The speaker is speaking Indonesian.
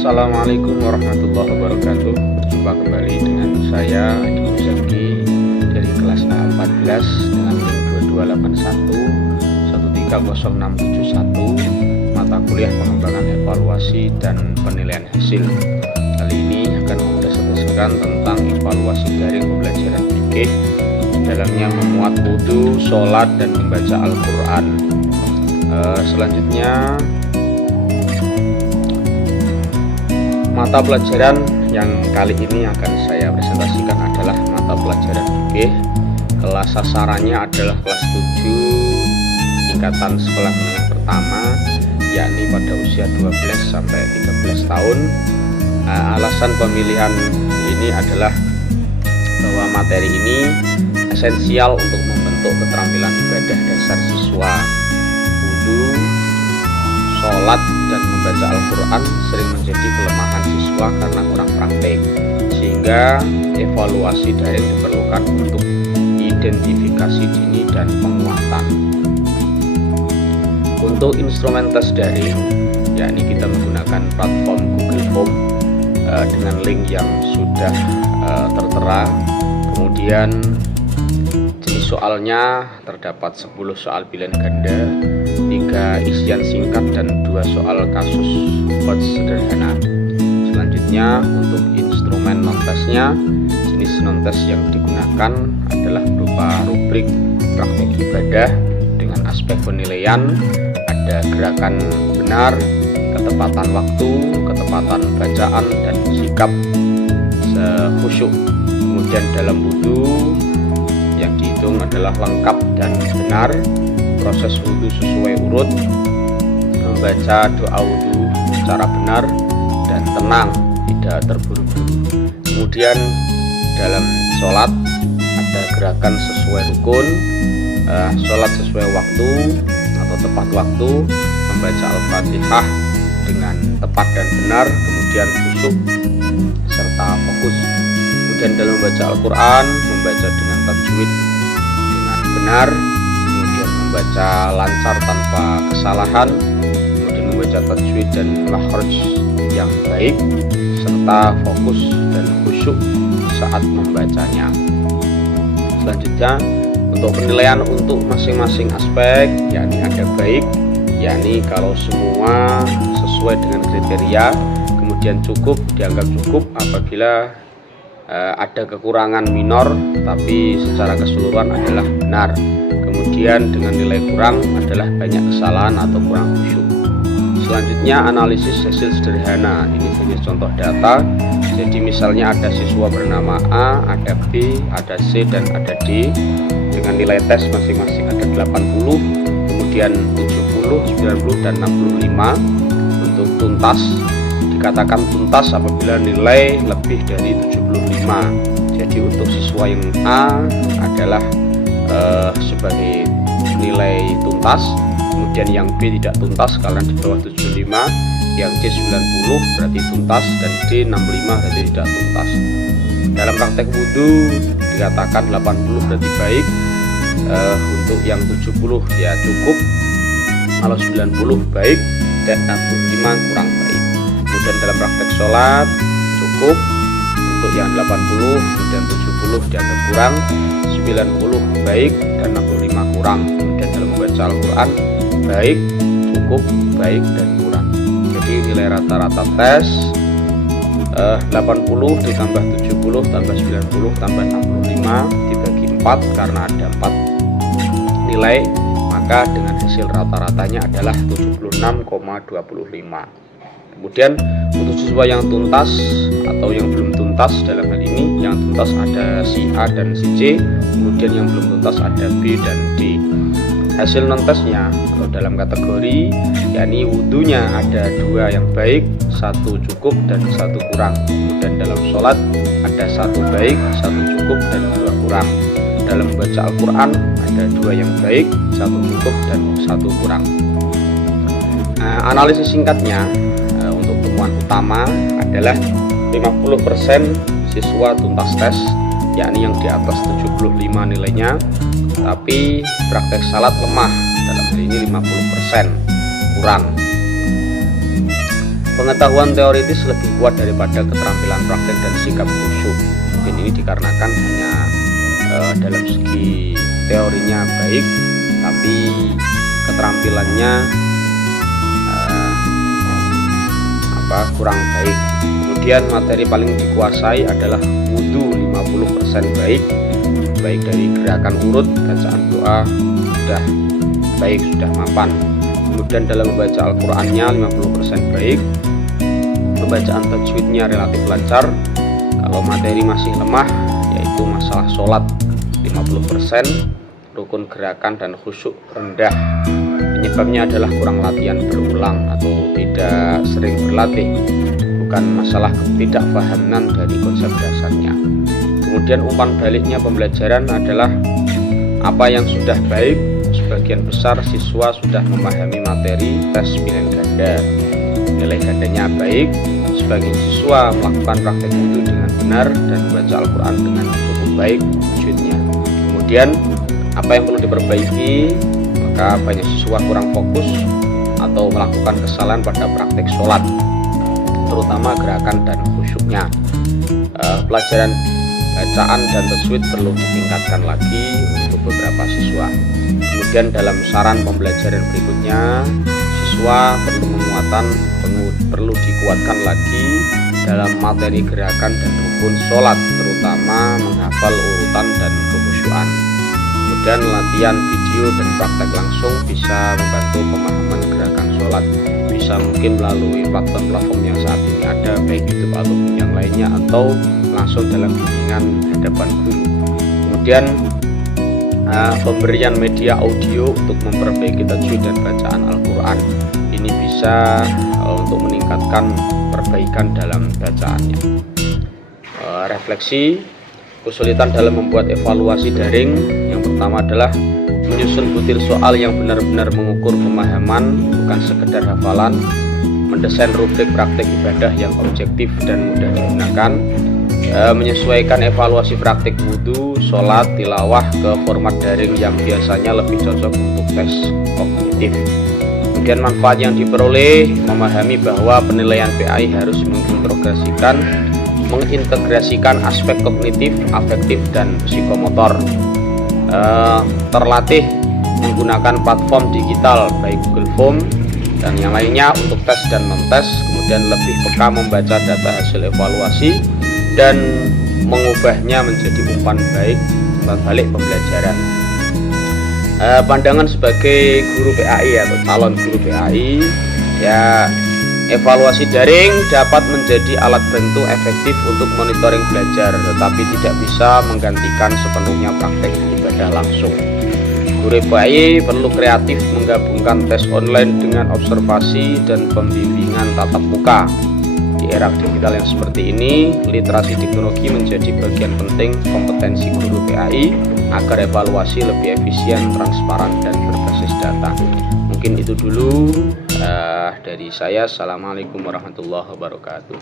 Assalamualaikum warahmatullahi wabarakatuh. Jumpa kembali dengan saya Adi Muzaki dari kelas A14 dengan link 2281 13061 mata kuliah pengembangan evaluasi dan penilaian hasil. Kali ini akan membahas tentang evaluasi daring pembelajaran fikih. Dalamnya memuat wudu, sholat, dan membaca Al-Quran. Selanjutnya mata pelajaran yang kali ini akan saya presentasikan adalah mata pelajaran fikih. Kelas sasarannya adalah kelas 7 tingkatan sekolah menengah pertama, yakni pada usia 12 sampai 13 tahun. Alasan pemilihan ini adalah bahwa materi ini esensial untuk membentuk keterampilan ibadah dasar siswa. Wudu, sholat, dan membaca Al-Quran sering menjadi kelemahan siswa karena kurang praktik, sehingga evaluasi daring diperlukan untuk identifikasi dini dan penguatan. Untuk instrumen tes daring, yakni kita menggunakan platform Google Form dengan link yang sudah tertera. Kemudian jenis soalnya terdapat 10 soal pilihan ganda, 3 isian singkat, dan 2 soal kasus buat sederhana. Selanjutnya untuk instrumen non-tesnya, jenis non-tes yang digunakan adalah berupa rubrik praktek ibadah dengan aspek penilaian, ada gerakan benar, ketepatan waktu, ketepatan bacaan, dan sikap khusyuk. Kemudian dalam wudu yang dihitung adalah lengkap dan benar, proses wudu sesuai urut, membaca doa wudu secara benar dan tenang, tidak terburu-buru. Kemudian dalam sholat ada gerakan sesuai rukun, sholat sesuai waktu atau tepat waktu, membaca Al-Fatihah dengan tepat dan benar, kemudian khusyuk serta fokus. Kemudian dalam membaca Al-Quran, membaca dengan tajwid dengan benar, kemudian membaca lancar tanpa kesalahan, kemudian membaca tajwid dan makhraj yang baik, serta fokus dan khusyuk saat membacanya. Selanjutnya untuk penilaian untuk masing-masing aspek, yakni ada baik, yakni kalau semua sesuai dengan kriteria, kemudian cukup, dianggap cukup apabila ada kekurangan minor tapi secara keseluruhan adalah benar. Kemudian dengan nilai kurang adalah banyak kesalahan atau kurang khusyuk. Selanjutnya analisis hasil sederhana, ini jenis contoh data. Jadi misalnya ada siswa bernama A, ada B, ada C, dan ada D. Dengan nilai tes masing-masing ada 80, kemudian 70, 90, dan 65. Untuk tuntas, dikatakan tuntas apabila nilai lebih dari 75. Jadi untuk siswa yang A adalah sebagai nilai tuntas, kemudian yang B tidak tuntas karena di bawah 75, yang C 90 berarti tuntas, dan D 65 berarti tidak tuntas. Dalam praktek wudu dikatakan 80 berarti baik, untuk yang 70 ya cukup, kalau 90 baik, dan 65 kurang baik. Kemudian dalam praktek sholat cukup, untuk yang 80, kemudian 70 dianggap kurang, 90 baik, dan 65 kurang. Kemudian dalam membaca Al-Quran baik, cukup, baik, dan kurang. Jadi nilai rata-rata tes 80 ditambah 70 tambah 90 tambah 65 dibagi 4 karena ada 4 nilai, maka dengan hasil rata-ratanya adalah 76,25. Kemudian untuk siswa yang tuntas atau yang belum tuntas, dalam hal ini yang tuntas ada si A dan si C, kemudian yang belum tuntas ada B dan D. Hasil non-tesnya kalau dalam kategori, yakni wudunya ada 2 yang baik, 1 cukup, dan 1 kurang. Kemudian dalam sholat ada 1 baik, 1 cukup, dan 2 kurang. Dalam membaca Al-Quran ada 2 yang baik, 1 cukup, dan 1 kurang. Analisis singkatnya untuk temuan utama adalah 50% siswa tuntas tes, yakni yang di atas 75 nilainya, tapi praktek salat lemah, dalam hal ini 50% kurang. Pengetahuan teoritis lebih kuat daripada keterampilan praktek dan sikap khusyuk. Mungkin ini dikarenakan hanya dalam segi teorinya baik, tapi keterampilannya kurang baik. Kemudian materi paling dikuasai adalah wudhu 50% baik dari gerakan urut, bacaan doa sudah baik, sudah mapan. Kemudian dalam membaca Al-Qur'annya 50% baik, pembacaan tajwidnya relatif lancar. Kalau materi masih lemah, yaitu masalah sholat 50%, rukun gerakan dan khusyuk rendah. Penyebabnya adalah kurang latihan berulang atau tidak sering berlatih, bukan masalah ketidakpahaman dari konsep dasarnya. Kemudian umpan baliknya pembelajaran adalah apa yang sudah baik, sebagian besar siswa sudah memahami materi tes pilihan ganda. Nilai gandanya baik, sebagian siswa melakukan praktek wudhu dengan benar dan membaca Al-Quran dengan cukup baik tajwidnya. Kemudian apa yang perlu diperbaiki? Maka banyak siswa kurang fokus atau melakukan kesalahan pada praktek sholat, terutama gerakan dan khusyuknya. Pelajaran bacaan dan tajwid perlu ditingkatkan lagi untuk beberapa siswa. Kemudian dalam saran pembelajaran berikutnya, siswa perlu dikuatkan lagi dalam materi gerakan dan rukun sholat, terutama menghafal urutan dan kekhusyuan. Kemudian latihan video dan praktek langsung bisa membantu pemahaman gerakan sholat, bisa mungkin melalui platform-platform yang saat ini ada, baik YouTube atau yang lainnya, atau langsung dalam bimbingan hadapan guru. Kemudian pemberian media audio untuk memperbaiki tajwid dan bacaan Al-Quran, ini bisa untuk meningkatkan perbaikan dalam bacaannya. Refleksi, kesulitan dalam membuat evaluasi daring. Yang pertama adalah menyusun butir soal yang benar-benar mengukur pemahaman, bukan sekedar hafalan. Mendesain rubrik praktek ibadah yang objektif dan mudah digunakan. Menyesuaikan evaluasi praktik wudhu, sholat, tilawah ke format daring yang biasanya lebih cocok untuk tes kognitif. Kemudian manfaat yang diperoleh, memahami bahwa penilaian PAI harus mengintegrasikan aspek kognitif, afektif, dan psikomotor. Terlatih menggunakan platform digital baik Google Form dan yang lainnya untuk tes dan non-tes. Kemudian lebih peka membaca data hasil evaluasi dan mengubahnya menjadi umpan balik pembelajaran. Pandangan sebagai guru PAI atau calon guru PAI, ya, evaluasi daring dapat menjadi alat bantu efektif untuk monitoring belajar, tetapi tidak bisa menggantikan sepenuhnya praktek ibadah langsung. Guru PAI perlu kreatif menggabungkan tes online dengan observasi dan pembimbingan tatap muka. Di era digital yang seperti ini, literasi teknologi menjadi bagian penting kompetensi guru PAI agar evaluasi lebih efisien, transparan, dan berbasis data. Mungkin itu dulu dari saya. Assalamualaikum warahmatullahi wabarakatuh.